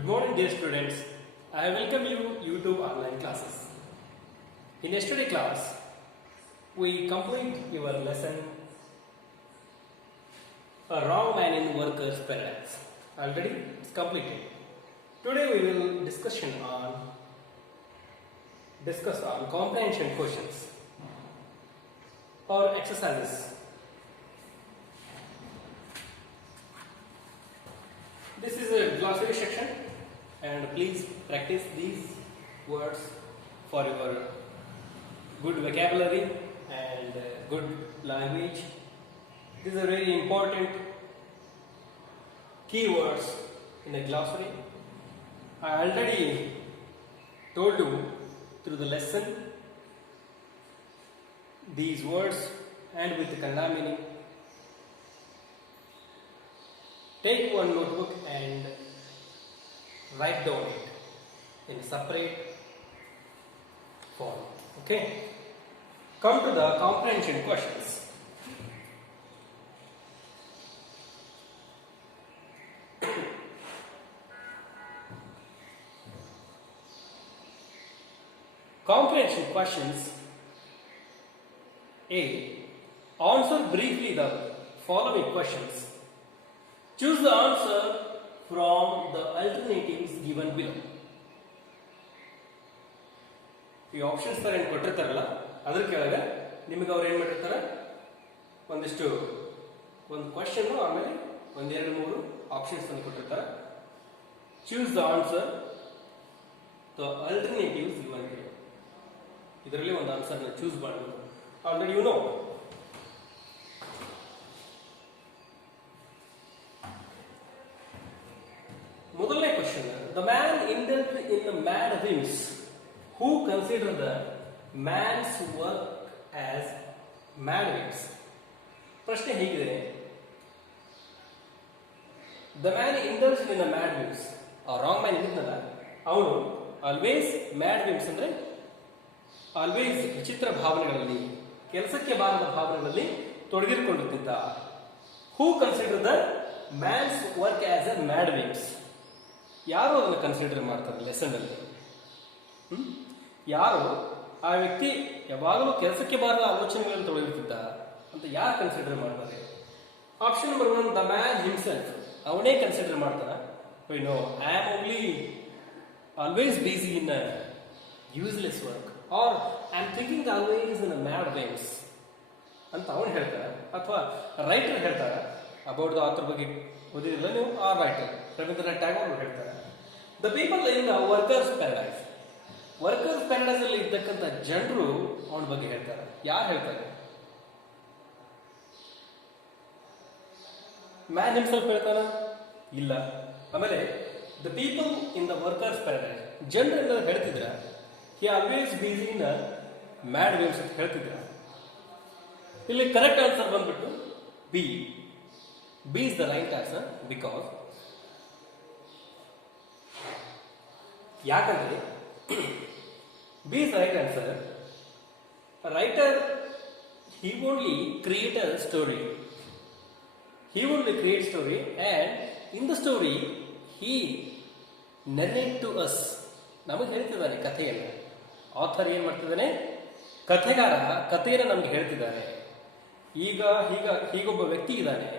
Good morning, dear students. I welcome you YouTube online classes. In yesterday class, we complete your lesson A Wrong Man in Workers' Paradise. Already it's completed. Today we will discuss on comprehension questions or exercises. This is a glossary section, and please practice these words for your good vocabulary and good language. These are very important keywords in a glossary. I already told you through the lesson these words and with the Kannada meaning. Take one notebook and write down it in separate form. Okay? Come to the comprehension questions. Comprehension questions. A. Answer briefly the following questions. Choose the answer from the alternatives given below. ಈ options ತರ ಏನು ಕೊಟ್ಟಿರ್ತಾರಲ್ಲ ಅದ್ರ ಕೆಳಗೆ ನಿಮಗೆ ಅವ್ರು ಏನು ಮಾಡಿರ್ತಾರೆ ಒಂದು ಕ್ವಶನ್ ಆಮೇಲೆ ಒಂದೆರಡು ಮೂರು ಆಪ್ಷನ್ಸ್ ಅನ್ನು ಕೊಟ್ಟಿರ್ತಾರೆ. Choose the answer the alternatives given below. ಇದರಲ್ಲಿ ಒಂದು ಆನ್ಸರ್ನ ಚೂಸ್ ಮಾಡಬೇಕು. Already you know. ಮೊದಲನೇ question, the man indulged in the mad whims who considered the man's work as mad whims. ಪ್ರಶ್ನೆ ಹೀಗಿದೆ, the man indulged in the mad whims, ಆ wrong man ಇದ್ನಲ್ಲ ಅವನು ಆಲ್ವೇಸ್ ಮ್ಯಾಡ್ ವಿಮ್ಸ್ ಅಂದ್ರೆ always ವಿಚಿತ್ರ ಭಾವನೆಗಳಲ್ಲಿ, ಕೆಲಸಕ್ಕೆ ಬಾರದ ಭಾವನೆಗಳಲ್ಲಿ ತೊಡಗಿಸಿಕೊಂಡಿದ್ದ. Who consider the man's work as a mad whims. ಯಾರು ಅದನ್ನು ಕನ್ಸಿಡರ್ ಮಾಡ್ತಾರೆ ಲೆಸನ್ ಅಲ್ಲಿ? ಯಾರು ಆ ವ್ಯಕ್ತಿ ಯಾವಾಗಲೂ ಕೆಲಸಕ್ಕೆ ಬಾರದ ಆಲೋಚನೆಗಳನ್ನು ತೊಡಗಿರ್ತಿದ್ದ ಅಂತ ಯಾರು ಕನ್ಸಿಡರ್ ಮಾಡ್ತಾರೆ? Option number 1, the man himself. ಅವನೇ ಕನ್ಸಿಡರ್ ಮಾಡ್ತಾನ. No, I am only always busy in useless work, or I am thinking always in mad waves ಅಂತ ಅವನು ಹೇಳ್ತಾರ. ಅಥವಾ ರೈಟರ್ ಹೇಳ್ತಾರ. ಅಬೌಟ್ ದ ಆಥರ್ ಬಗ್ಗೆ ಓದಿದಿಲ್ಲ ನೀವು? ಆ ರೈಟರ್ ರವೀಂದ್ರನಾಥ್ ಟ್ಯಾಗೋರ್ ಹೇಳ್ತಾರೆ, the people in the workers paradise. Workers paradise ಅಲ್ಲಿ ಇದ್ದಕ್ಕಂಥ ಜನರು ಅವನ ಬಗ್ಗೆ ಹೇಳ್ತಾರೆ. ಯಾರು ಹೇಳ್ತಾರೆ? ಮ್ಯಾನ್ ಹಿಮ್ಸೆಲ್ಫ್ ಹೇಳ್ತಾನ? ಇಲ್ಲ. ಆಮೇಲೆ the people in the workers paradise, ಜನರೆಲ್ಲ ಹೇಳ್ತಿದ್ರ he always busy in mad waves ಅಂತ ಹೇಳ್ತಿದ್ರ. ಇಲ್ಲಿ ಕರೆಕ್ಟ್ ಆನ್ಸರ್ ಬಂದ್ಬಿಟ್ಟು B. B is the right answer. Because ಯಾಕಂದ್ರೆ B is the right answer. Writer he only create a story. He only create story, and in the story he narrate to us. ನಮಗೆ ಹೇಳ್ತಿದ್ದಾನೆ ಕಥೆಯನ್ನು. Author ಏನ್ ಮಾಡ್ತಿದ್ದಾನೆ? ಕಥೆಗಾರ ಕಥೆಯನ್ನು ನಮ್ಗೆ ಹೇಳ್ತಿದ್ದಾನೆ. ಹೀಗೊಬ್ಬ ವ್ಯಕ್ತಿ ಇದ್ದಾನೆ,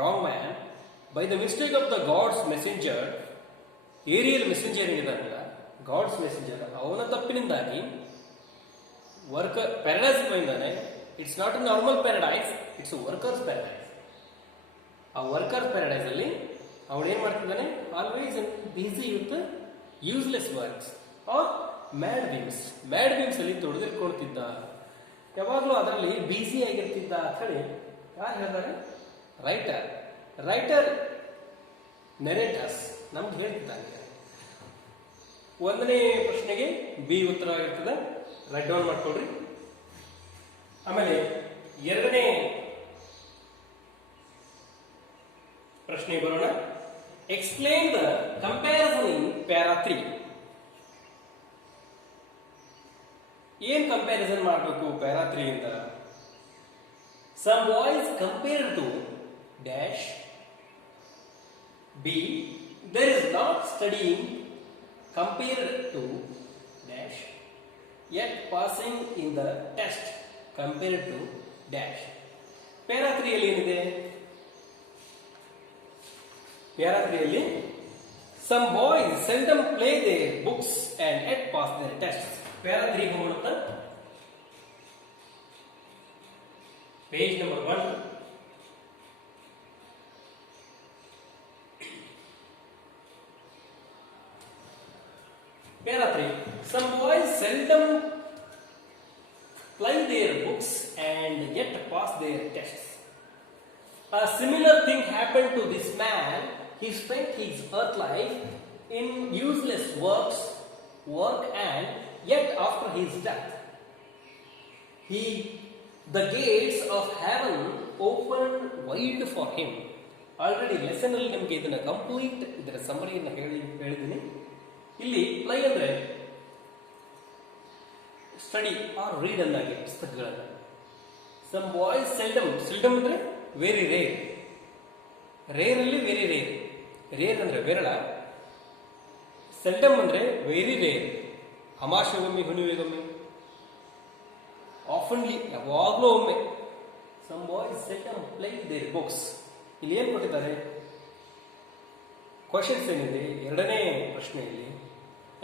wrong man, by the mistake of the god's messenger. Aerial messenger ಏನಿದಾನಲ್ಲ, ಗಾಡ್ಸ್ ಮೆಸೆಂಜರ್, ಅವನ ತಪ್ಪಿನಿಂದಾಗಿ ಪ್ಯಾರಡೈಸ್ ಬಂದಿದ್ದಾನೆ. It's not a normal paradise, it's workers paradise. ಆ ವರ್ಕರ್ಸ್ ಪ್ಯಾರಡೈಸ್ ಅಲ್ಲಿ ಅವನೇನ್ ಮಾಡ್ತಿದ್ದಾನೆ? Always busy with useless works or mad whims. Mad whims ಅಲ್ಲಿ ತೊಡೆದಿರ್ಕೊಳ್ತಿದ್ದ, ಯಾವಾಗಲೂ ಅದರಲ್ಲಿ ಬಿಸಿ ಆಗಿರ್ತಿದ್ದ ಅಂತ ಹೇಳಿ ಯಾರು ಹೇಳ್ತಾರೆ? ರೈಟರ್ ನೆರೇಟರ್ಸ್ ನಮ್ಗೆ ಹೇಳ್ತಿದ್ದಾನೆ. ಒಂದನೇ ಪ್ರಶ್ನೆಗೆ ಬಿ ಉತ್ತರ ಆಗಿರ್ತದೆ. ರೈಟ್ ಡೌನ್ ಮಾಡ್ಕೊಳ್ರಿ. ಆಮೇಲೆ ಎರಡನೇ ಪ್ರಶ್ನೆ ಬರೋಣ. Explain the comparison in para 3. ಏನ್ ಕಂಪ್ಯಾರಿಸನ್ ಮಾಡಬೇಕು ಪ್ಯಾರಾ 3 ಇಂದ? Some boys compared to dash B there is not studying compared to dash yet passing in the test compared to dash. Para 3 ಅಲ್ಲಿ ಏನಿದೆ? ಪ್ಯಾರಾ 3 ಅಲ್ಲಿ some boys seldom play their books and yet pass their tests. Para 3 ಹೋಗೋಣ. Page number 1. Para 3. Some boys seldom ply their books and yet pass their tests. A similar thing happened to this man. He spent his earth life in useless work, and yet after his death, the gates of heaven opened wide for him. Already lesson ಅಲ್ಲಿ ನಿಮಗೆ ಇದನ್ನ complete ಇದರ ಸಮರಿಯನ್ನು ಹೇಳಿದ್ದೀನಿ. ಇಲ್ಲಿ ply ಅಂದ್ರೆ study R read ಅಂದಾಗೆ ಪುಸ್ತಕಗಳನ್ನು. Some boys seldom ಅಂದ್ರೆ ವೆರಿ ರೇರ್. ರೇರ್ ಅಲ್ಲಿ ವೆರಿ ರೇರ್. ರೇರ್ ಅಂದ್ರೆ ವಿರಳ. ಸೆಲ್ಡಮ್ ಅಂದ್ರೆ ವೆರಿ ರೇರ್. ಅಮಾಶೆಗೊಮ್ಮೆ, ಹುಣ್ಣಿಮೆಗೊಮ್ಮೆ, ಆಫನ್ಲಿ ಯಾವಾಗಲೂ ಒಮ್ಮೆ. Some boys seldom play their books. ಇಲ್ಲಿ ಏನ್ ಕೊಟ್ಟಿದ್ದಾರೆ? ಕ್ವಶನ್ಸ್ ಏನಿದೆ? ಎರಡನೇ ಪ್ರಶ್ನೆಯಲ್ಲಿ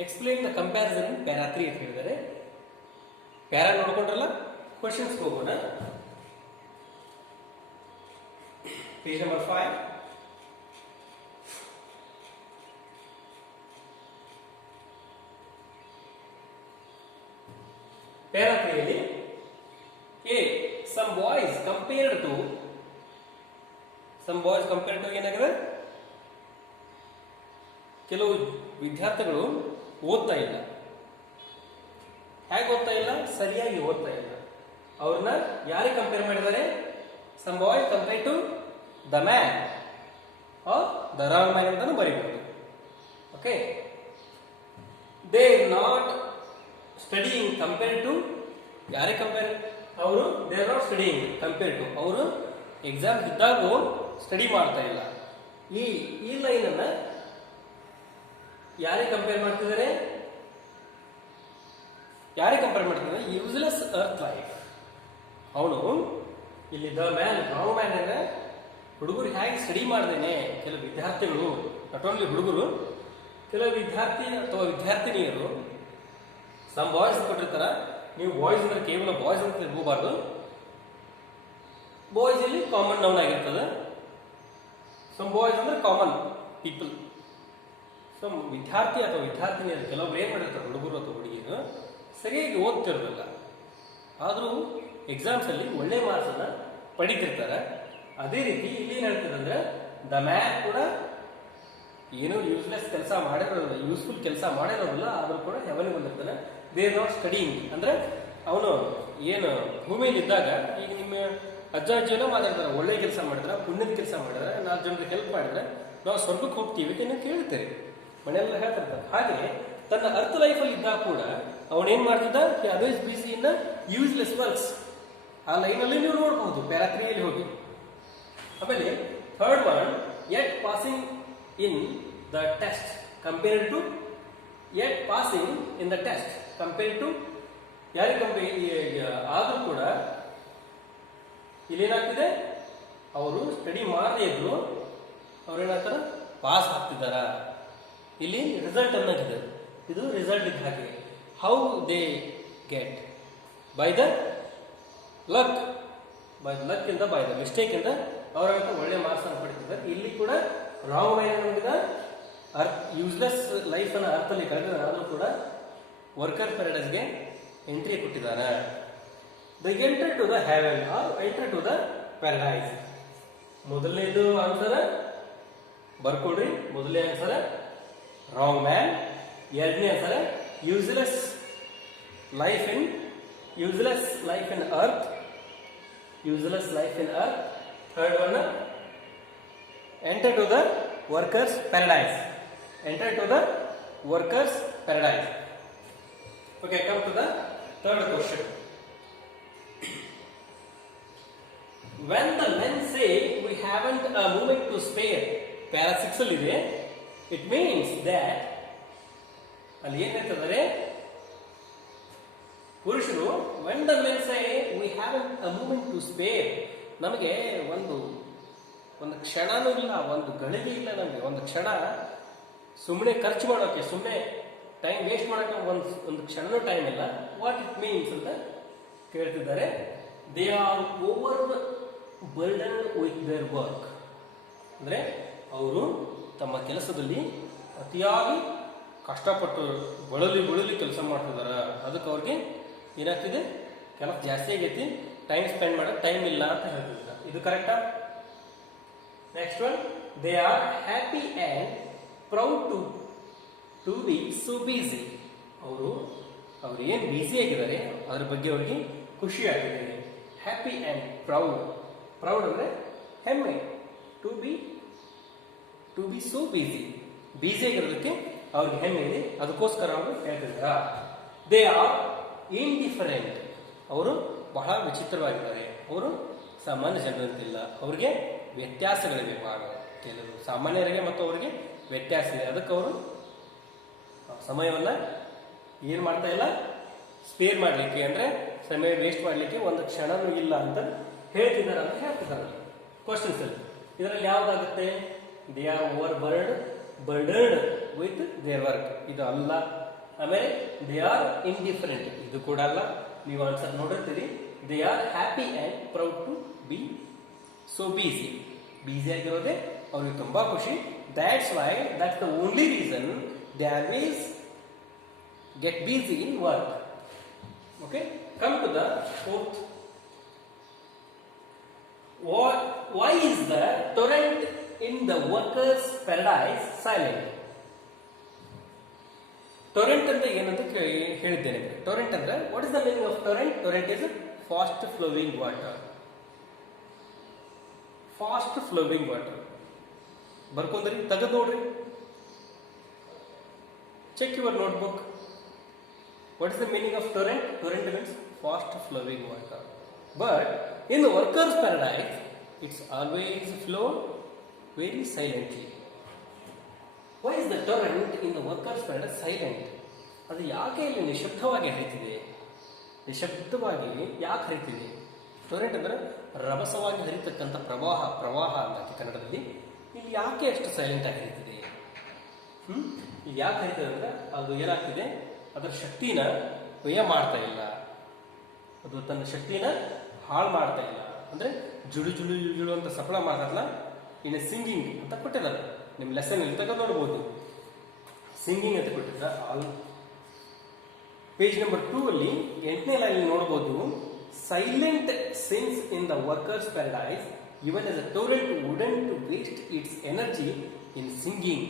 ಎಕ್ಸ್ಪ್ಲೇನ್ ದ ಕಂಪ್ಯಾರಿಸನ್ ಪ್ಯಾರಾ 3 ಅಂತ ಹೇಳಿದ್ದಾರೆ. ಪ್ಯಾರಾ ನೋಡ್ಕೊಂಡ್ರಲ್ಲ, ಕ್ವಶನ್ಸ್ ಹೋಗೋಣ. Page number 5. ಪ್ಯಾರಾ 3 ಅಲ್ಲಿ a some boys compared to ಏನಾಗಿದೆ? ಕೆಲವು ವಿದ್ಯಾರ್ಥಿಗಳು ಓದ್ತಾ ಇಲ್ಲ. ಹೇಗೆ ಓದ್ತಾ ಇಲ್ಲ? ಸರಿಯಾಗಿ ಓದ್ತಾ ಇಲ್ಲ. ಅವ್ರನ್ನ ಯಾರಿಗೆ ಕಂಪೇರ್ ಮಾಡಿದ್ದಾರೆ? Some boy compare to the man or the wrong man ಅಂತಾನು ಬರೀಬಹುದು. Okay, they not studying compare to ಯಾರಿಗೆ ಕಂಪೇರ್? ಅವರು they are not studying compare to ಅವರು ಎಕ್ಸಾಮ್ ಇದ್ದಾಗೂ ಸ್ಟಡಿ ಮಾಡ್ತಾ ಇಲ್ಲ. ಈ ಲೈನ್ ಅನ್ನ ಯಾರಿಗೆ ಕಂಪೇರ್ ಮಾಡ್ತಿದ್ದಾರೆ? Useless earth life. ಅವನು ಇಲ್ಲಿ ದ ಮ್ಯಾನ್, ರಾಂಗ್ ಮ್ಯಾನ್ ಅಂದ್ರೆ ಹುಡುಗರು ಹೇಗೆ ಸ್ಟಡಿ ಮಾಡ್ದೇನೆ. ಕೆಲವು ವಿದ್ಯಾರ್ಥಿಗಳು, ನಾಟ್ ಓನ್ಲಿ ಹುಡುಗರು, ಕೆಲವು ವಿದ್ಯಾರ್ಥಿ ಅಥವಾ ವಿದ್ಯಾರ್ಥಿನಿಯರು ಸಮ್ ಬಾಯ್ಸ್ ಕೊಟ್ಟಿರ್ತಾರ. ನೀವು ಬಾಯ್ಸ್ ಅಂದ್ರೆ ಕೇವಲ ಬಾಯ್ಸ್ ಅಂತ ಹೋಗಬಾರ್ದು. ಬಾಯ್ಸ್ ಇಲ್ಲಿ ಕಾಮನ್ ನೌನ್ ಆಗಿರ್ತದೆ. ಸಮ್ ಬಾಯ್ಸ್ ಅಂದ್ರೆ ಕಾಮನ್ ಪೀಪಲ್. ಸೊ ವಿದ್ಯಾರ್ಥಿ ಅಥವಾ ವಿದ್ಯಾರ್ಥಿನಿಯರು ಕೆಲವರು ಏನ್ ಮಾಡಿರ್ತಾರೆ, ಹುಡುಗರು ಅಥವಾ ಹುಡುಗಿಯರು ಸರಿಯಾಗಿ ಓದ್ತಿರೋದಿಲ್ಲ, ಆದರೂ ಎಕ್ಸಾಮ್ಸ್ ಅಲ್ಲಿ ಒಳ್ಳೆ ಮಾರ್ಕ್ಸ್ ಅನ್ನ ಪಡಿತಿರ್ತಾರೆ. ಅದೇ ರೀತಿ ಇಲ್ಲಿ ಏನ್ ಹೇಳ್ತದೆ ಅಂದ್ರೆ ದ ಮ್ಯಾನ್ ಕೂಡ ಏನೋ ಯೂಸ್ಲೆಸ್ ಕೆಲಸ ಮಾಡಿರೋದಿಲ್ಲ, ಯೂಸ್ಫುಲ್ ಕೆಲಸ ಮಾಡಿರೋದಿಲ್ಲ, ಆದ್ರೂ ಕೂಡ ಹೆವನಿಗೆ ಬಂದಿರ್ತಾನೆ. ದೇ ಆರ್ ನಾಟ್ ಸ್ಟಡಿಂಗ್ ಅಂದ್ರೆ ಅವನು ಏನು ಭೂಮಿಯಲ್ಲಿ ಇದ್ದಾಗ, ಈಗ ನಿಮ್ಮ ಅಜ್ಜ ಅಜ್ಜಿಯೆಲ್ಲ ಮಾತಾಡ್ತಾರೆ, ಒಳ್ಳೆ ಕೆಲಸ ಮಾಡಿದ್ರೆ, ಪುಣ್ಯದ ಕೆಲಸ ಮಾಡಿದ್ರೆ, 4 ಜನರಿಗೆ ಹೆಲ್ಪ್ ಮಾಡಿದ್ರೆ ನಾವು ಸ್ವರ್ಗಕ್ಕೆ ಹೋಗ್ತೀವಿ ಅಂತ ಕೇಳ್ತೇವೆ, ಮನೆಯೆಲ್ಲ ಹೇಳ್ತಿರ್ತಾರೆ. ಹಾಗೆ ತನ್ನ ಅರ್ಥ ಲೈಫಲ್ಲಿ ಇದ್ದಾಗ ಕೂಡ ಅವನೇನ್ ಮಾಡ್ತಿದ್ದ? Others busy in useless works. ಆ ಲೈನಲ್ಲಿ ನೀವು ನೋಡಬಹುದು ಪ್ಯಾರಾ 3 ಅಲ್ಲಿ ಹೋಗಿ. ಆಮೇಲೆ third one, yet passing in the test compared to yet passing in the test compared to ಯಾರಿಗೆ ಆದ್ರೂ ಕೂಡ ಇಲ್ಲೇನಾಗ್ತಿದೆ? ಅವರು ಸ್ಟಡಿ ಮಾಡದೇ ಇದ್ರು ಅವ್ರೇನಾಗ್ತಾರ? ಪಾಸ್ ಆಗ್ತಿದಾರ. ಇಲ್ಲಿ ರಿಸಲ್ಟ್ ಅನ್ನೋದಿದೆ, ಇದು ರಿಸಲ್ಟ್ ಇದ್ದ ಹಾಗೆ. How they get? By the luck. ಇಂದ ಬೈ ದ ಮಿಸ್ಟೇಕ್ ಇಂದ ಅವರಂತ ಒಳ್ಳೆ ಮಾರ್ಕ್ಸ್ ಅನ್ನು ಪಡಿತಿದ್ದಾರೆ. ಇಲ್ಲಿ ಕೂಡ ರಾಂಗ್ ಮೈಂಡ್ ಯೂಸ್ಲೆಸ್ ಲೈಫ್ ಅನ್ನ ಅರ್ಥದಲ್ಲಿ ಕಳೆದ, ಆದರೂ ಕೂಡ ವರ್ಕರ್ ಪ್ಯಾರಡೈಸ್ಗೆ ಎಂಟ್ರಿ ಕೊಟ್ಟಿದ್ದಾರೆ. The enter to the heaven or enter to the paradise. ಮೊದಲನೇದು ಆನ್ಸರ್ ಬರ್ಕೊಡ್ರಿ. ಮೊದಲನೇ ಆನ್ಸರ್ ರಾಂಗ್ ಮ್ಯಾನ್. ಎರಡನೇ answer useless life in earth. Third one enter to the workers paradise. Okay, come to the third question. When the men say we haven't a moment to spare, para 6 ಅಲ್ಲಿ ಇದೆ. It means that ಅಲ್ಲಿ ಏನ್ ಹೇಳ್ತಿದ್ದಾರೆ ಪುರುಷರು when the men say we haven't a moment to spare, ನಮಗೆ ಒಂದು ಕ್ಷಣನೂ ಇಲ್ಲ, ಒಂದು ಗಳಿಗೆ ಇಲ್ಲ, ನಮಗೆ ಒಂದು ಕ್ಷಣ ಸುಮ್ಮನೆ ಖರ್ಚು ಮಾಡೋಕೆ, ಸುಮ್ಮನೆ ಟೈಮ್ ವೇಸ್ಟ್ ಮಾಡೋಕೆ ಒಂದು ಕ್ಷಣನೂ ಟೈಮ್ ಇಲ್ಲ. ವಾಟ್ ಇಟ್ ಮೀನ್ಸ್ ಅಂತ ಕೇಳ್ತಿದ್ದಾರೆ. They are over burden with their work, ಅಂದ್ರೆ ಅವರು ತಮ್ಮ ಕೆಲಸದಲ್ಲಿ ಅತಿಯಾಗಿ ಕಷ್ಟಪಟ್ಟು ಬಳಲಿ ಕೆಲಸ ಮಾಡ್ತಿದಾರ. ಅದಕ್ಕೆ ಅವ್ರಿಗೆ ಏನಾಗ್ತಿದೆ, ಕೆಲಸ ಜಾಸ್ತಿ ಆಗೈತಿ, ಟೈಮ್ ಸ್ಪೆಂಡ್ ಮಾಡೋಕೆ ಟೈಮ್ ಇಲ್ಲ ಅಂತ ಹೇಳ್ತಿದ್ದಾರೆ. ಇದು ಕರೆಕ್ಟಾ? Next one, they are happy and proud to be so busy. ಅವರು ಏನ್ ಬಿಸಿ ಆಗಿದ್ದಾರೆ ಅದ್ರ ಬಗ್ಗೆ ಅವರಿಗೆ ಖುಷಿ ಆಗಿದೆ. Happy and proud. ಪ್ರೌಡ್ ಅಂದ್ರೆ ಹೆಮ್ಮೆ. ಟು ಬಿ ಸೋ ಬಿಸಿ, ಬಿಸಿ ಆಗಿರೋದಕ್ಕೆ ಅವ್ರಿಗೆ ಹೆಮ್ಮೆ ಇದೆ. ಅದಕ್ಕೋಸ್ಕರ ಅವರು ಹೇಳ್ತಿದ್ದಾರ. They are indifferent. ಅವರು ಬಹಳ ವಿಚಿತ್ರವಾಗಿದ್ದಾರೆ. ಅವರು ಸಾಮಾನ್ಯ ಜನರಂತಿಲ್ಲ, ಅವ್ರಿಗೆ ವ್ಯತ್ಯಾಸಗಳಿವೆ. ಬಹಳ ಕೆಲವು ಸಾಮಾನ್ಯರಿಗೆ ಮತ್ತು ಅವರಿಗೆ ವ್ಯತ್ಯಾಸ ಇದೆ. ಅದಕ್ಕೆ ಅವರು ಸಮಯವನ್ನ ಏನ್ ಮಾಡ್ತಾ ಇಲ್ಲ, ಸ್ಪೇರ್ ಮಾಡ್ಲಿಕ್ಕೆ, ಅಂದ್ರೆ ಸಮಯ ವೇಸ್ಟ್ ಮಾಡ್ಲಿಕ್ಕೆ ಒಂದು ಕ್ಷಣನೂ ಇಲ್ಲ ಅಂತ ಹೇಳ್ತಿದ್ದಾರೆ ಅಂತ ಹೇಳ್ತಿದ್ದಾರೆ ಕ್ವಶನ್ಸ್ ಅಲ್ಲಿ. ಇದರಲ್ಲಿ ಯಾವ್ದಾಗುತ್ತೆ? They are over burdened with their work, ಇದು ಅಲ್ಲ. ಆಮೇಲೆ ದೇ ಆರ್ ಇಂಡಿಫರೆಂಟ್, ಇದು ಕೂಡ ಅಲ್ಲ. ನೀವು ಆನ್ಸರ್ ನೋಡಿರ್ತೀರಿ. They are happy and proud to be so busy. Busy ಆಗಿರೋದೇ ಅವ್ರಿಗೆ ತುಂಬಾ ಖುಷಿ. That's why, that's the only reason they always get busy in work. Okay, come to the fourth. Why is the torrent in the workers paradise silent? Torrent ಅಂತ ಏನಂತ ಹೇಳಿದ್ದೇನೆ. Torrent ಅಂದ್ರೆ what is the meaning of torrent? Torrent is fast flowing water. Fast flowing water. ಬರ್ಕೊಂಡ್ರಿ, ತೆಗೆದು ನೋಡ್ರಿ. Check your notebook. What is the meaning of torrent? Torrent means fast flowing water. But in the workers paradise it's always flow very silently. Why is the torrent in the workers paradise silent? ಅದು ಯಾಕೆ ಇಲ್ಲಿ ನಿಶಬ್ದವಾಗಿ ಹರಿತಿದೆ? ನಿಶಬ್ದವಾಗಿ ಯಾಕೆ ಹರಿತಿದೆ? Torrent ಅಂದ್ರೆ ರಭಸವಾಗಿ ಹರಿತಕ್ಕಂಥ ಪ್ರವಾಹ ಅಂತ ಕನ್ನಡದಲ್ಲಿ. ಇಲ್ಲಿ ಯಾಕೆ ಅಷ್ಟು ಸೈಲೆಂಟ್ ಆಗಿ ಹರಿತಿದೆ? ಇಲ್ಲಿ ಯಾಕೆ ಹರಿತದೆ ಅಂದ್ರೆ ಅದು ಏನಾಗ್ತಿದೆ, ಅದರ ಶಕ್ತಿನ ವ್ಯಯ ಮಾಡ್ತಾ ಇಲ್ಲ, ಅದು ತನ್ನ ಶಕ್ತಿನ ಹಾಳು ಮಾಡ್ತಾ ಇಲ್ಲ. ಅಂದ್ರೆ ಜುಳು ಜುಳು ಜುಳು ಅಂತ ಸಫಲ ಮಾಡ್ತಾರಲ್ಲ, ಇನ್ನು ಸಿಂಗಿಂಗ್ ಅಂತ ಕೊಟ್ಟಿದ್ದಾರೆ ನಿಮ್ ಲೆಸನ್ ಇಲ್ಲಿ ತಗೊಂಡು ನೋಡ್ಬೋದು. ಸಿಂಗಿಂಗ್ ಅಂತ ಕೊಟ್ಟಿದ್ದಾರೆ. ಪೇಜ್ ನಂಬರ್ 2 ಅಲ್ಲಿ 8ನೇ ಲೈನ್ ನೋಡ್ಬೋದು. Silent since in the workers paradise even as a torrent wouldn't waste its energy in singing.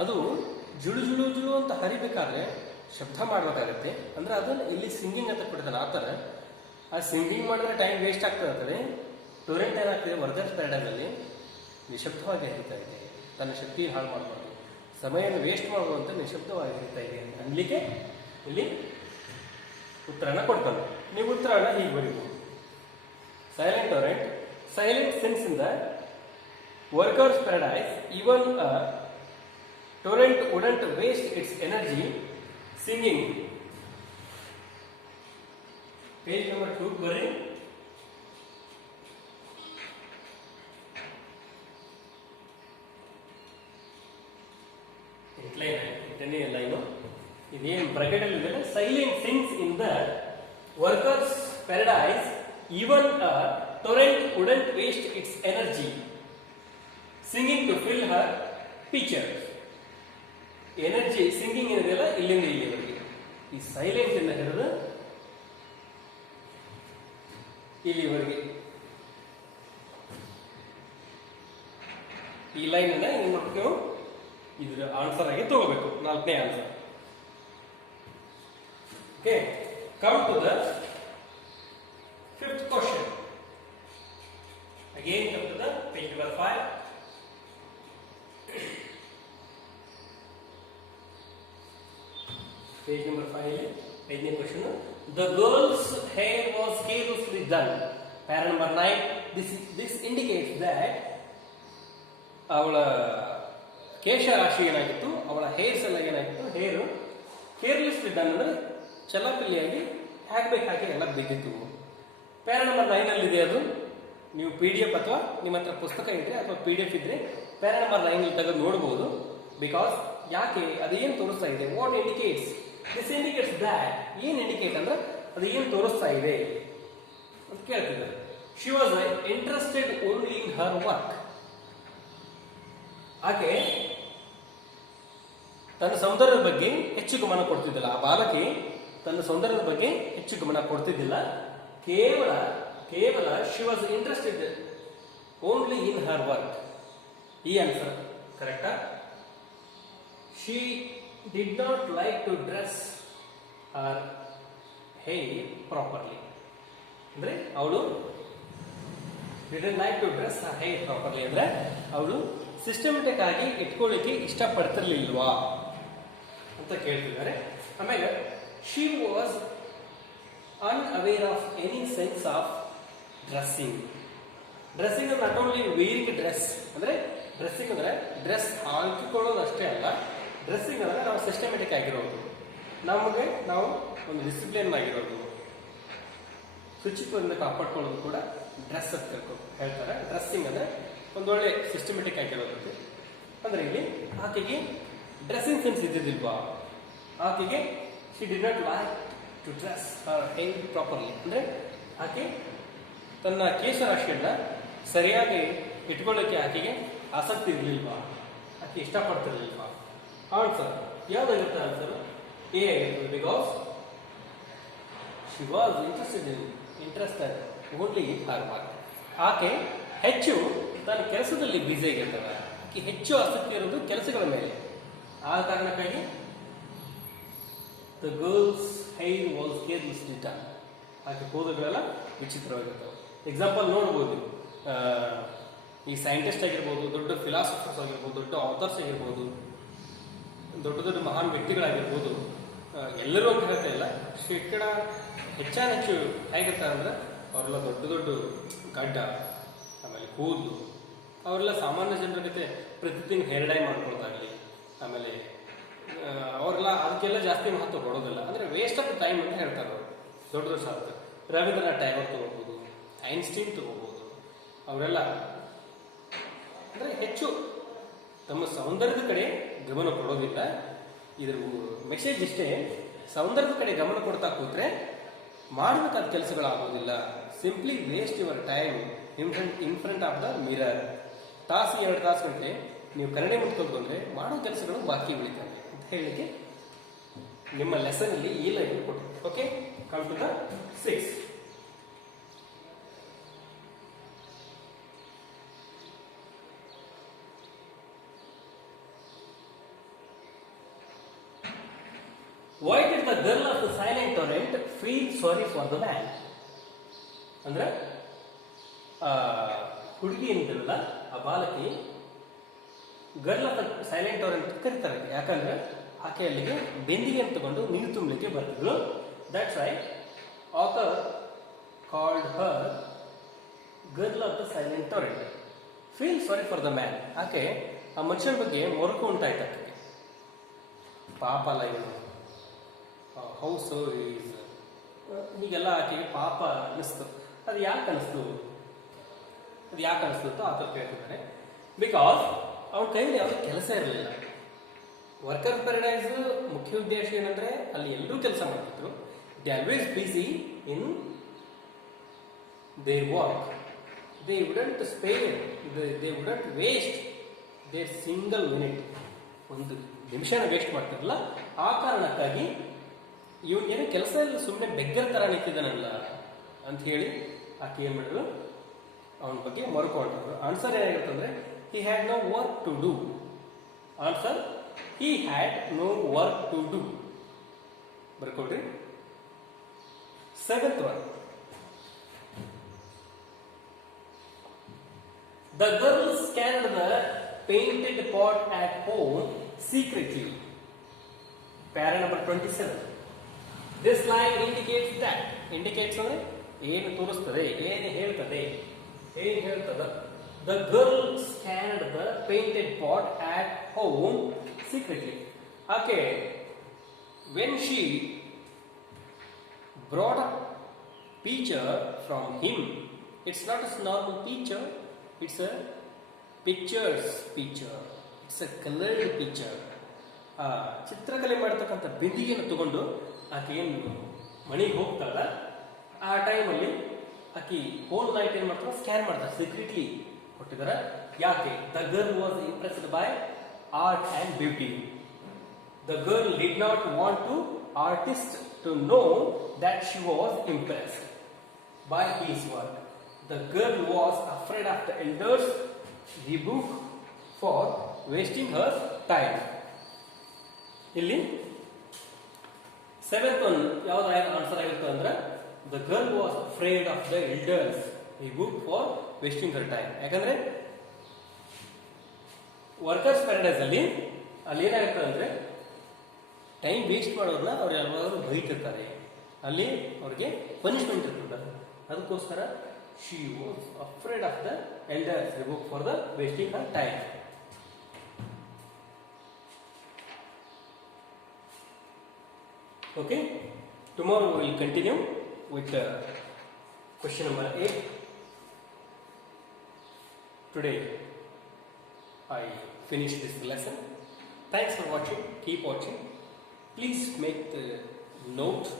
ಅದು ಜುಳು ಜುಳು ಜುಳು ಅಂತ ಹರಿಬೇಕಾದ್ರೆ ಶಬ್ದ ಮಾಡಬೇಕಾಗತ್ತೆ. ಅಂದ್ರೆ ಅದನ್ನ ಇಲ್ಲಿ ಸಿಂಗಿಂಗ್ ಅಂತ ಕೊಡ್ತಾರೆ. ಆ ಥರ ಆ ಸಿಂಗಿಂಗ್ ಮಾಡಿದ್ರೆ ಟೈಮ್ ವೇಸ್ಟ್ ಆಗ್ತಾ ಇರ್ತದೆ. ಟೊರೆಂಟ್ ಏನಾಗ್ತದೆ, ವರ್ಕರ್ಸ್ ಪ್ಯಾರಡೈಸ್ ಅಲ್ಲಿ ನಿಶಬ್ದವಾಗಿ ಹರಿತಾ ಇದೆ. ತನ್ನ ಶಕ್ತಿ ಹಾಳು ಮಾಡಬಾರ್ದು, ಸಮಯವನ್ನು ವೇಸ್ಟ್ ಮಾಡುವಂತ ನಿಶಬ್ದವಾಗಿ ಹರಿತಾ ಇದೆ ಅಂತ ಅನ್ಲಿಕ್ಕೆ ಇಲ್ಲಿ ಉತ್ತರನ ಕೊಡ್ತಾರೆ. ನೀವು ಉತ್ತರನ ಹೀಗೆ ಬರೀಬಹುದು. Silent torrent, silent since in the workers' paradise, even a torrent wouldn't waste its energy singing. Page number 2 ಬರೀ. ಇದನ್ನೇ ಲೈನು ಇದೇನು ಬ್ರಾಕೆಟ್ ಅಲ್ಲಿ ಇದೆ. Silent since in the workers paradise even a torrent wouldn't waste its energy singing to fill her pitcher. Energy singing ಏನಿದೆಯಲ್ಲ ಇಲ್ಲಿಂದ ಇಲ್ಲಿವರೆಗೆ, ಈ silent ಇಂದ ಹಿಡಿದು ಇಲ್ಲಿವರೆಗೆ ಈ ಲೈನ್ ಅನ್ನ ನೀವು ಇದ್ರ ಆನ್ಸರ್ ಆಗಿ ತಗೋಬೇಕು. 4ನೇ answer. Okay, come to the fifth question. Again come to the page number 5. Page number 5 page number question. The girl's hair was carelessly done. Para number 9. This indicates that ಅವಳ ಕೇಶರಾಶಿ ಏನಾಗಿತ್ತು, ಅವಳ hairs ಎಲ್ಲ ಏನಾಗಿತ್ತು, ಕೇರ್ಲೆಸ್ಲಿ done ಅಂದ್ರೆ ಚಲಪಿಲ್ಲಿಯಾಗಿ ಹಾಗೆ ಎಲ್ಲ ಬಿದ್ದಿತ್ತು. Para number 9 ಅಲ್ಲಿ ಇದೆ ಅದು. ನೀವು PDF ಅಥವಾ ನಿಮ್ಮ ಹತ್ರ ಪುಸ್ತಕ ಇದ್ರೆ ಅಥವಾ PDF ಇದ್ರೆ ಪ್ಯಾರಾ ನಂಬರ್ 9 ಅಲ್ಲಿ ತೆಗೆದು ನೋಡಬಹುದು. ಬಿಕಾಸ್ ಯಾಕೆ ಅದು ಏನು ತೋರಿಸ್ತಾ ಇದೆ, what indicates, this indicates that, ಏನು ಇಂಡಿಕೇಟ್ ಅಂದ್ರೆ ಅದು ಏನು ತೋರಿಸ್ತಾ ಇದೆ ಅಂತ ಕೇಳ್ತಿದ್ದಾರೆ. She was interested only in her work. ಆಕೆ ತನ್ನ ಸೌಂದರ್ಯದ ಬಗ್ಗೆ ಹೆಚ್ಚು ಗಮನ ಕೊಡ್ತಿದ್ದಿಲ್ಲ. ಆ ಬಾಲಕಿ ತನ್ನ ಸೌಂದರ್ಯದ ಬಗ್ಗೆ ಹೆಚ್ಚು ಗಮನ ಕೊಡ್ತಿದ್ದಿಲ್ಲ. ಕೇವಲ she was interested only in her work. ಈ ಆನ್ಸರ್ ಕರೆಕ್ಟಾ? She did not like to dress her hair properly. ಅಂದ್ರೆ ಅವಳು did like to dress her hair properly ಅಂದ್ರೆ ಅವಳು ಸಿಸ್ಟಮೆಟಿಕ್ ಆಗಿ ಇಟ್ಕೊಳ್ಳಿಕ್ಕೆ ಇಷ್ಟಪಡ್ತಿರ್ಲಿಲ್ವಾ ಅಂತ ಕೇಳ್ತಿದ್ದಾರೆ. ಆಮೇಲೆ she was unaware of any sense of dressing. Dressing not only wearing dress, ಅಂದ್ರೆ ಡ್ರೆಸ್ಸಿಂಗ್ ಅಂದ್ರೆ ಡ್ರೆಸ್ ಹಾಕಿಕೊಳ್ಳೋದು ಅಷ್ಟೇ ಅಲ್ಲ. ಡ್ರೆಸ್ಸಿಂಗ್ ಅಂದ್ರೆ ನಾವು ಸಿಸ್ಟಮೆಟಿಕ್ ಆಗಿರೋದು, ನಾವು ಒಂದು ಡಿಸಿಪ್ಲಿನ್ ಆಗಿರೋದು, ಶುಚಿತ್ವದಿಂದ ಕಾಪಾಡ್ಕೊಳ್ಳೋದು ಕೂಡ ಡ್ರೆಸ್ ಅಂತ ಹೇಳ್ತಾರೆ. ಡ್ರೆಸ್ಸಿಂಗ್ ಅಂದ್ರೆ ಒಂದೊಳ್ಳೆ ಸಿಸ್ಟಮೆಟಿಕ್ ಆಗಿರೋದು. ಅಂದ್ರೆ ಇಲ್ಲಿ ಆಕೆಗೆ ಡ್ರೆಸ್ಸಿಂಗ್ ಸೆನ್ಸ್ ಇದ್ದಿದ್ದಿಲ್ವಾ? ಆಕೆಗೆ she did not like to dress her hair properly ಅಂದ್ರೆ ಆಕೆ ತನ್ನ ಕೇಶರಾಶಿಯನ್ನ ಸರಿಯಾಗಿ ಇಟ್ಕೊಳ್ಳೋಕೆ ಆಕೆಗೆ ಆಸಕ್ತಿ ಇರಲಿಲ್ವಾ, ಆಕೆ ಇಷ್ಟಪಡ್ತಿರ್ಲಿಲ್ವಾ? ಆನ್ಸರ್ ಯಾವ್ದಾಗಿರುತ್ತೆ? ಆನ್ಸರ್ ಎ ಆಗಿರ್ತದೆ. Because she was interested only in her work. ಆಕೆ ಹೆಚ್ಚು ತನ್ನ ಕೆಲಸದಲ್ಲಿ ಬ್ಯುಸಿ ಆಗಿರ್ತಾಳೆ. ಆಕೆ ಹೆಚ್ಚು ಆಸಕ್ತಿ ಇರೋದು ಕೆಲಸಗಳ ಮೇಲೆ. ಆ ಕಾರಣಕ್ಕಾಗಿ the girl's hair was carelessly done. ಆಕೆ ಕೂದಲುಗಳೆಲ್ಲ ವಿಚಿತ್ರವಾಗಿರ್ತವೆ. ಎಕ್ಸಾಂಪಲ್ ನೋಡ್ಬೋದು, ಈ ಸೈಂಟಿಸ್ಟ್ ಆಗಿರ್ಬೋದು, ದೊಡ್ಡ ಫಿಲಾಸಫರ್ಸ್ ಆಗಿರ್ಬೋದು, ದೊಡ್ಡ ಆಥರ್ಸ್ ಆಗಿರ್ಬೋದು, ದೊಡ್ಡ ಮಹಾನ್ ವ್ಯಕ್ತಿಗಳಾಗಿರ್ಬೋದು, ಎಲ್ಲರೂ ಅಂತ ಹೇಳ್ತಾ ಇಲ್ಲ, ಹೆಚ್ಚು ಹೇಗಿರ್ತಾರೆ ಅಂದ್ರೆ ಅವರೆಲ್ಲ ದೊಡ್ಡ ಗಡ್ಡ, ಆಮೇಲೆ ಕೂದಲು, ಅವರೆಲ್ಲ ಸಾಮಾನ್ಯ ಜನರ ಜೊತೆ ಪ್ರತಿದಿನ ಹೇರ್ ಡೈ ಮಾಡ್ಕೊಳ್ತಾಗಲಿ, ಆಮೇಲೆ ಅವರೆಲ್ಲ ಅದಕ್ಕೆಲ್ಲ ಜಾಸ್ತಿ ಮಹತ್ವ ಕೊಡೋದಿಲ್ಲ. ಅಂದ್ರೆ ವೇಸ್ಟ್ ಆಫ್ ಟೈಮ್ ಅಂತ ಹೇಳ್ತಾರೆ ಅವರು. ದೊಡ್ಡ ಸಾಧ್ಯ ರವೀಂದ್ರನಾಥ್ ಟ್ಯಾಗೋರ್ ತಗೋಬಹುದು, ಐನ್ಸ್ಟೀನ್ ತಗೋಬಹುದು. ಅವರೆಲ್ಲ ಅಂದ್ರೆ ಹೆಚ್ಚು ತಮ್ಮ ಸೌಂದರ್ಯದ ಕಡೆ ಗಮನ ಕೊಡೋದಿಲ್ಲ. ಇದ್ರ ಮೆಸೇಜ್ ಇಷ್ಟೇ, ಸೌಂದರ್ಯದ ಕಡೆ ಗಮನ ಕೊಡ್ತಾ ಕೂತ್ರೆ ಮಾಡಬೇಕಾದ ಕೆಲಸಗಳಾಗೋದಿಲ್ಲ. Simply waste your time in front of the mirror. ತಾಸು 2 ತಾಸು ಗಂಟೆ ನೀವು ಕನ್ನಡಿ ಮುಟ್ಕೊಂಡ್ರೆ ಮಾಡೋ ಕೆಲಸಗಳು ಬಾಕಿ ಉಳಿತವೆ ಅಂತ ಹೇಳಿಕ್ಕೆ ನಿಮ್ಮ ಲೆಸನ್ ಅಲ್ಲಿ ಈ ಲೈನ್ ಕೊಟ್ಟು. Okay, come to the 6. Why did the girl of the silent torrent feel sorry for the man? ಅಂದ್ರೆ ಹುಡುಗಿ ಏನಿದ್ರಲ್ಲ ಆ ಬಾಲಕಿ girl of the silent Torrent ಕರೀತಾರೆ. ಯಾಕಂದ್ರೆ ಆಕೆ ಅಲ್ಲಿಗೆ ಬೆಂದಿಗೆ ತಗೊಂಡು ನೀರು ತುಂಬಲಿಕ್ಕೆ ಬರ್ತಿದ್ರು. That's why author called Har girl of the silent Torrent. Feel sorry for the man. ಆಕೆ ಆ ಮನುಷ್ಯನ ಬಗ್ಗೆ ಮೊರಕು ಉಂಟಾಯ್ತು ಆಕೆಗೆ. ಪಾಪ ಅಲ್ಲ ಇವನು, ಹೌಸ್ ಈಸ್, ಹೀಗೆಲ್ಲ ಆಕೆಗೆ ಪಾಪ ಅನಿಸ್ತು. ಅದು ಯಾಕೆ ಅನಿಸ್ತು ಅಂತ ಆತರ ಕೇಳ್ತಿದ್ದಾರೆ. ಬಿಕಾಸ್ ಅವನ ಕೈಯಲ್ಲಿ ಯಾವುದೇ ಕೆಲಸ ಇರಲಿಲ್ಲ. ವರ್ಕರ್ ಪ್ಯಾರಡೈಸ್ ಮುಖ್ಯ ಉದ್ದೇಶ ಏನಂದ್ರೆ ಅಲ್ಲಿ ಎಲ್ಲರೂ ಕೆಲಸ ಮಾಡ್ತಿದ್ರು. They always busy in their work. They wouldn't spare, they wouldn't waste their single minute. ಒಂದು ನಿಮಿಷನ ವೇಸ್ಟ್ ಮಾಡ್ತಿರಲ್ಲ. ಆ ಕಾರಣಕ್ಕಾಗಿ ಇವನಿಗೇನು ಕೆಲಸ ಇಲ್ಲ, ಸುಮ್ಮನೆ ಬೆಗ್ಗರ್ ತರ ನಿಂತಿದ್ದಾನಲ್ಲ ಅಂತ ಹೇಳಿ ಆಕೆ ಏನ್ ಮಾಡಿದ್ರು, ಅವನ ಬಗ್ಗೆ ಮರುಕೊಂಡ್ರು. ಆನ್ಸರ್ ಏನಾಗಿರ್ತಂದ್ರೆ he had no work to do. Answer, he had no work to do. ಬರ್ಕೊಡ್ರಿ. 7th one. The girl scanned the painted pot at home secretly. Para number 27. This line indicates that. Indicates ಅಂದ್ರೆ ಏನು ತೋರಿಸ್ತದೆ, ಏನು ಹೇಳ್ತದ. The girl scanned the painted pot at home secretly. Okay, when she brought a picture from him, it's not a normal picture, it's a pictures picture, it's a colored picture. ಚಿತ್ರಕಲೆ ಮಾಡತಕ್ಕಂಥ ಬಿಂದಿಗೆಯನ್ನು ತಗೊಂಡು ಆಕೆ ಏನು ಮನೆಗೆ ಹೋಗ್ತಾಳ, ಆ ಟೈಮಲ್ಲಿ ಆಕೆ ಹೋಲ್ ನೈಟ್ ಏನು ಮಾಡ್ತಾಳೆ, ಸ್ಕ್ಯಾನ್ ಮಾಡ್ತಾರೆ ಸೀಕ್ರೆಟ್ಲಿ ಕೊಟ್ಟಿದ್ದಾರೆ. ಯಾಕೆ? The girl was impressed by art and beauty. The girl did not want to artist to know that she was impressed by his work. The girl was afraid of the elders rebuke for wasting her time. ಇಲ್ಲಿ seventh one ಯಾವ್ದು answer ಆಗಿರುತ್ತೆ ಅಂದ್ರೆ the girl was afraid of the elders rebuke for wasting her time. ಯಾಕಂದ್ರೆ workers paradise ಅಲ್ಲಿ ಏನಾಗುತ್ತೆ ಅಂದ್ರೆ time waste ಮಾಡೋರ್ನ ಅವ್ರು ಯಾವಾಗಲೂ ಬೈತಿರ್ತಾರೆ, ಅಲ್ಲಿ ಅವ್ರಿಗೆ ಪನಿಷ್ಮೆಂಟ್ ಇರ್ತದೆ. ಅದಕ್ಕೋಸ್ಕರ she was afraid of the elders rebuke for the wasting her time. Okay, tomorrow we will continue with question number 8. Today I finished this lesson. Thanks for watching. Keep watching. Please make the note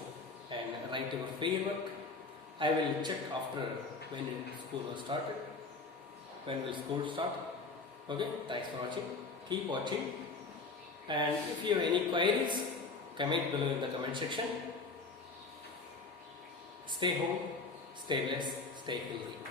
and write your favorite. I will check after when school was started. When will school start? Okay, thanks for watching. Keep watching. And if you have any queries, comment below in the comment section. Stay home, stay blessed, stay healthy.